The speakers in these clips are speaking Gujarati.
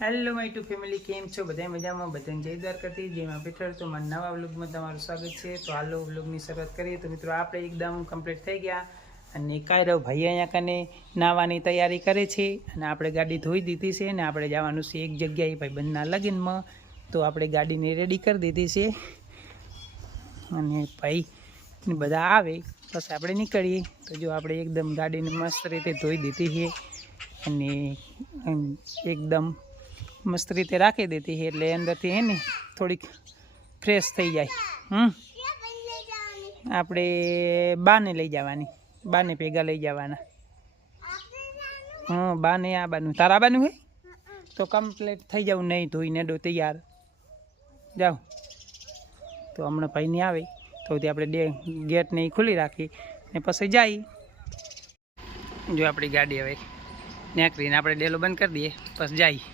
હેલો માય ટુ ફેમિલી, કેમ છો? બધા મજામાં? બધાને જય દ્વારકાથી, જેમાં પીઠળ. તો મારા નવા વ્લોગમાં તમારું સ્વાગત છે. તો હાલો વ્લોગની શરૂઆત કરીએ. તો મિત્રો આપણે એકદમ કમ્પ્લીટ થઈ ગયા અને કાયરો ભાઈ અહીંયા કને નાવાની તૈયારી કરે છે અને આપણે ગાડી ધોઈ દીધી છે અને આપણે જવાનું છે એક જગ્યાએ ભાઈ બંધના લગ્નમાં. તો આપણે ગાડીને રેડી કરી દીધી છે અને ભાઈ બધા આવે બસ આપણે નીકળીએ. તો જો આપણે એકદમ ગાડીને મસ્ત રીતે ધોઈ દીધી છે અને એકદમ મસ્ત રીતે રાખી દેતી છે એટલે અંદરથી હે ને થોડીક ફ્રેશ થઈ જાય. આપણે બાને લઈ જવાની, બાને ભેગા લઈ જવાના. બાને આ બાનું, તારા બાનું હે તો કમ્પ્લીટ થઈ જાવ, નહીં ધોઈને ડો તૈયાર જાઓ. તો હમણાં ભાઈ નહીં આવે તો આપણે ગેટને ખુલ્લી રાખી ને પછી જાય. જો આપણી ગાડી હવે નીકળીને આપણે ડેલો બંધ કરી દઈએ પછી જાય.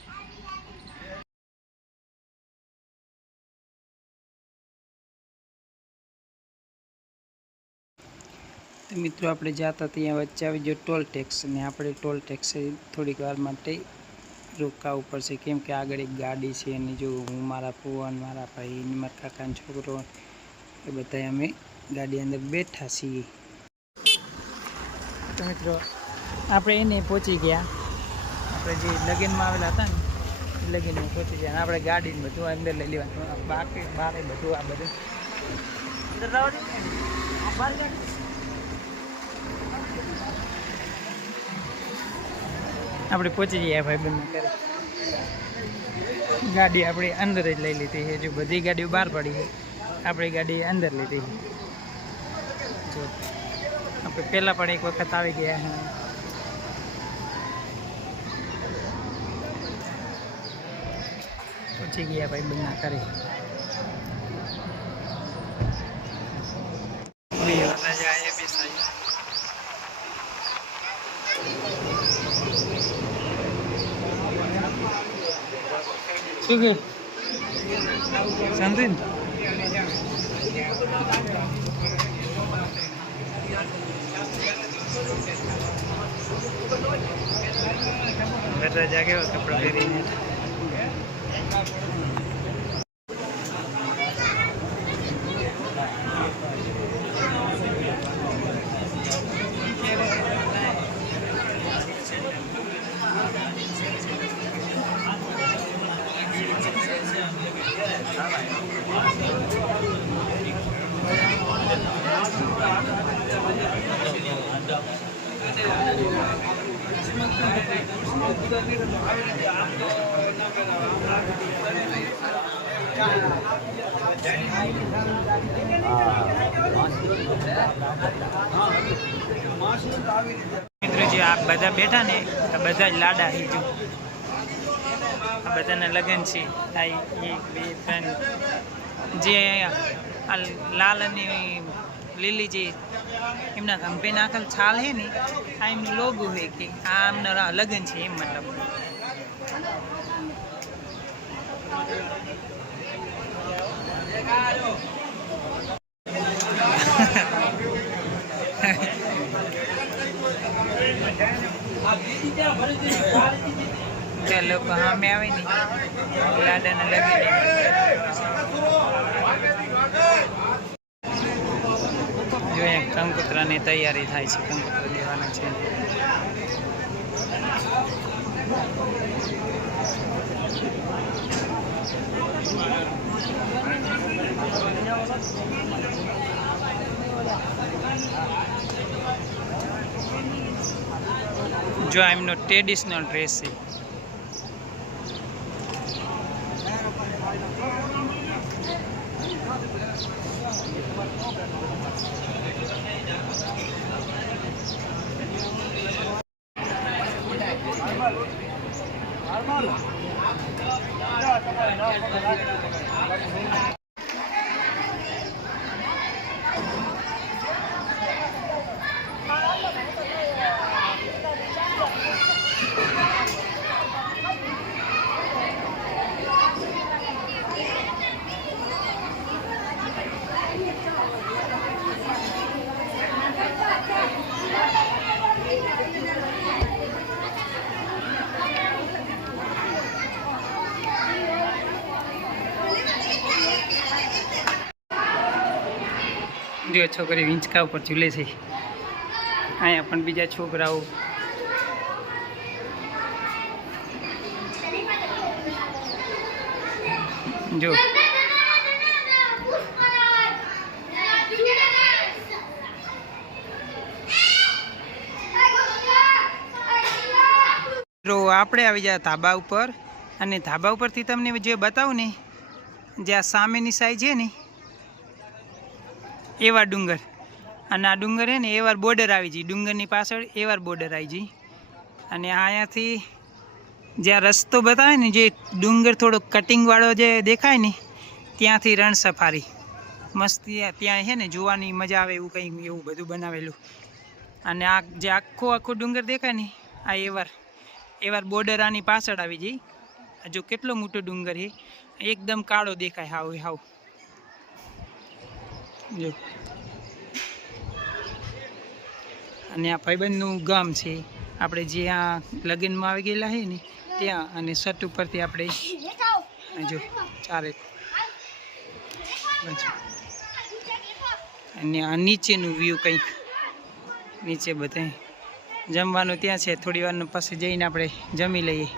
મિત્રો આપણે જતા ત્યાં વચ્ચે આવી જો ટોલ ટેક્સ, ને આપણે ટોલ ટેક્સ થોડીક વાર માટે રોકાવું પડશે કેમ કે આગળ એક ગાડી છે અને જો હું, મારા ફુવાન, મારા ભાઈ, મારા કાકાનો છોકરો એ બધા અમે ગાડી અંદર બેઠા છીએ. તો મિત્રો આપણે એને પહોંચી ગયા, આપણે જે લગ્નમાં આવેલા હતા ને લગ્નમાં પહોંચી ગયા. આપણે ગાડીને બધું અંદર લઈ લેવાનું, બાકી બહાર બધું આ બધું આપણે પહોંચી ગયા ભાઈ બંને કરે. ગાડી આપણે અંદર જ લઈ લીધી છે. જો બધી ગાડીઓ બહાર પડી છે, આપણી ગાડી અંદર લીધી છે. જો આપણે પહેલાં પણ એક વખત આવી ગયા હા. પહોંચી ગયા ભાઈ બંને કરે. શું કે શાંતિ બધા જાગે કપડા પહેરીને મિત્રો જે આ બધા બેઠા ને આ બધા જ લાડા છે. જો આ બધાના લગ્ન છે. આ 1 2 3 જે આ લાલ અને લીલી જે એમના ખંભે નાખેલ છાલ છે ને આ એમનું લોગો છે કે આ એમના લગ્ન છે એમ મતલબ. લોકો સામે આવે ને લાડાને લગી જો કંકોત્રાની તૈયારી થાય છે, કંકોત્રા દેવાના છે. જો એમનો ટ્રેડિશનલ ડ્રેસ છે. જો છોકરી હિંચકા ઉપર ઝૂલે છે. અહીંયા પણ બીજા છોકરાઓ જો આપણે આવી જાય ધાબા ઉપર, અને ધાબા ઉપરથી તમને જે બતાવું ને, જે આ સામેની સાઈડ છે ને એવા ડુંગર, અને આ ડુંગર છે ને એવાર બોર્ડર આવી જઈ, ડુંગરની પાછળ એવાર બોર્ડર આવી જઈ. અને અહીંયાથી જ્યાં રસ્તો બતાવે ને, જે ડુંગર થોડો કટિંગવાળો જે દેખાય ને, ત્યાંથી રણ સફારી મસ્ત ત્યાં છે ને જોવાની મજા આવે એવું કંઈ એવું બધું બનાવેલું. અને આ જે આખો ડુંગર દેખાય ને, આ એવાર બોર્ડર આની પાછળ આવી જઈ. જો કેટલો મોટો ડુંગર છે, એકદમ કાળો દેખાય હાવ. જો અને આ ભાઈબંધનું ગામ છે, આપણે જ્યાં લગ્નમાં આવી ગયેલા છે ને ત્યાં. અને છત ઉપરથી આપણે જો ચારે, અને આ નીચેનું વ્યૂ કંઈક, નીચે બધે જમવાનું ત્યાં છે. થોડી વાર પછી જઈને આપણે જમી લઈએ.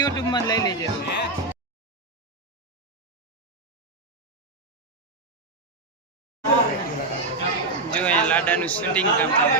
યુટ્યુબમાં લઈ લેજે. જો અહીંયા લાડાનું શૂટિંગ કામ થાય.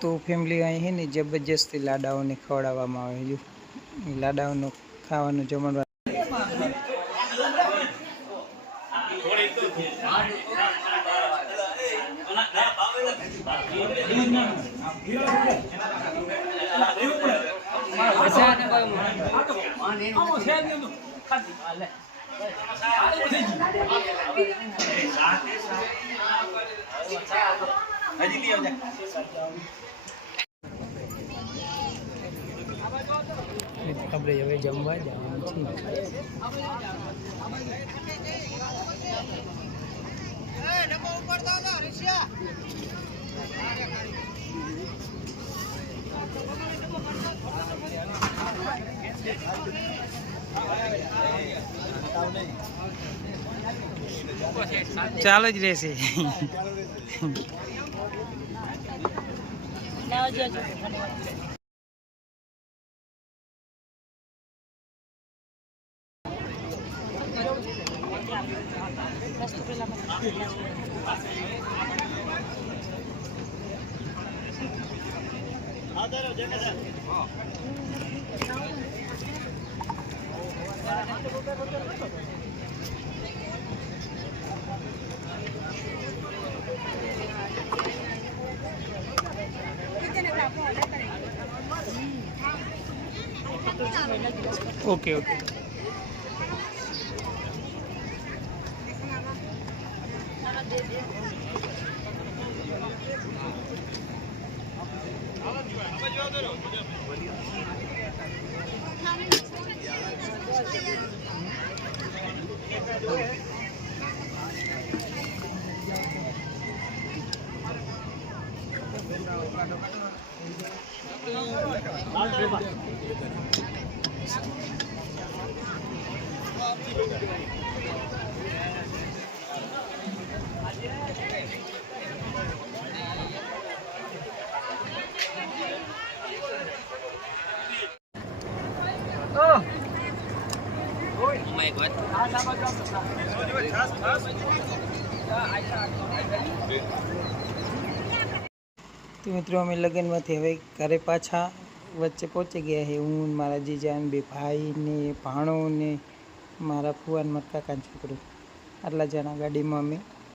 તો ફેમિલી અહીં છે ને જબરજસ્તી લાડાઓને ખવડાવવામાં આવે છે. લાડાઓનો ખાવાનું જમણવાર આપણે હવે જમવા જવાનું છે. ચાલુ જ રહેશે. Okay okay. તો મિત્રો અમે લગ્નમાંથી હવે ઘરે પાછા વચ્ચે પહોંચી ગયા છે. હું મારા જીજા ને 2 ભાઈ ને ભાણો ને મારા ફુવા ને મારા કાકાનો છોકરો, આટલા જણા ગાડીમાં અમે